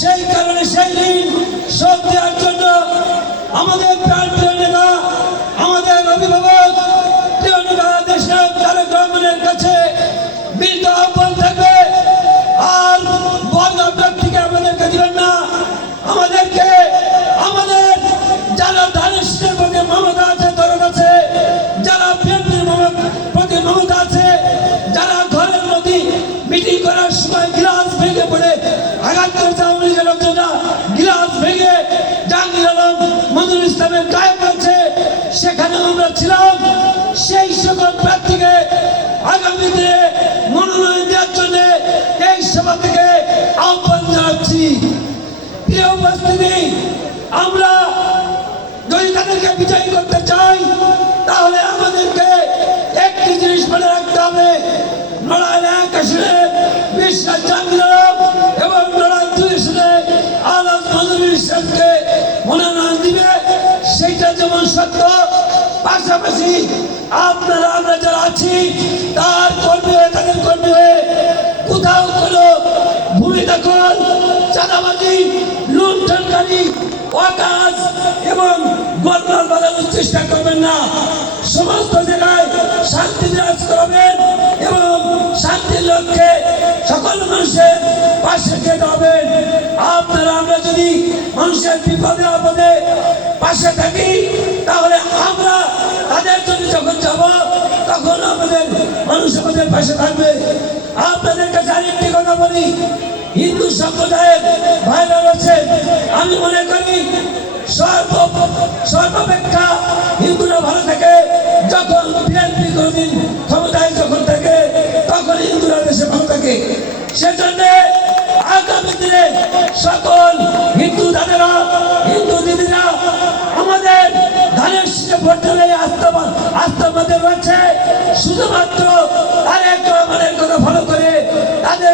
সেই কারণে সেই ঋণ শোধ দেওয়ার জন্য আমাদের প্রাণ প্রিয় নেতা, আমাদের অভিভাবক, প্রিয় নেতা দেশের তারেক রহমানের কাছে বিনীত আহ্বান থাকবে। আর বর্গ ব্যক্তিকে আমাদেরকে দিবেন না। আমাদেরকে, আমাদের যারা ধানের শীষের মমতা লোকজনরা গ্লাস ভেঙে জাহাঙ্গীর ইসলামের গায়ে পড়েছে। সেখানে আমরা ছিলাম সেই সকল প্রার্থীকে আগামী দিনে মনোনয়ন দেওয়ার জন্য এই সভা থেকে আহ্বান জানাচ্ছি। প্রিয় উপস্থিতি, আমরা যদি তাদেরকে বিজয়ী করতে চাই, তাহলে আমাদেরকে একটি জিনিস মনে রাখতে হবে। লড়াই এক আসলে বিশ্বাস জাহাঙ্গীর পাশাপাশি আপনারা, আমরা যারা আছি, তার কর্মী হয়ে তাদের কর্মী হয়ে কোথাও কোনো ভূমি দখল, চাঁদাবাজি, লুণ্ঠনকারী, অকাজ এবং গোলমাল বাজানোর চেষ্টা করবেন না। সমস্ত জায়গায় শান্তি বিরাজ করবেন এবং শান্তির লক্ষ্যে সকল মানুষের পাশে যেতে হবেন আমাদের মানুষ আমাদের পাশে থাকবে। আপনাদের কাছে আরেকটি কথা বলি, হিন্দু সম্প্রদায়ের ভাইরা রয়েছে। আমি মনে করি, সর্ব সর্বাপেক্ষা হিন্দুরা ভালো থাকে। যখন বিএনপি কোনদিন ক্ষমতায় যখন থাকে, তখন হিন্দুরা দেশে ভালো থাকে। সেজন্য আগামী দিনে সকল হিন্দু দাদারা হিন্দু দিদিরা আমাদের ধানের শীতে ভোট দিলে আস্থা আস্থা আমাদের রয়েছে। শুধুমাত্র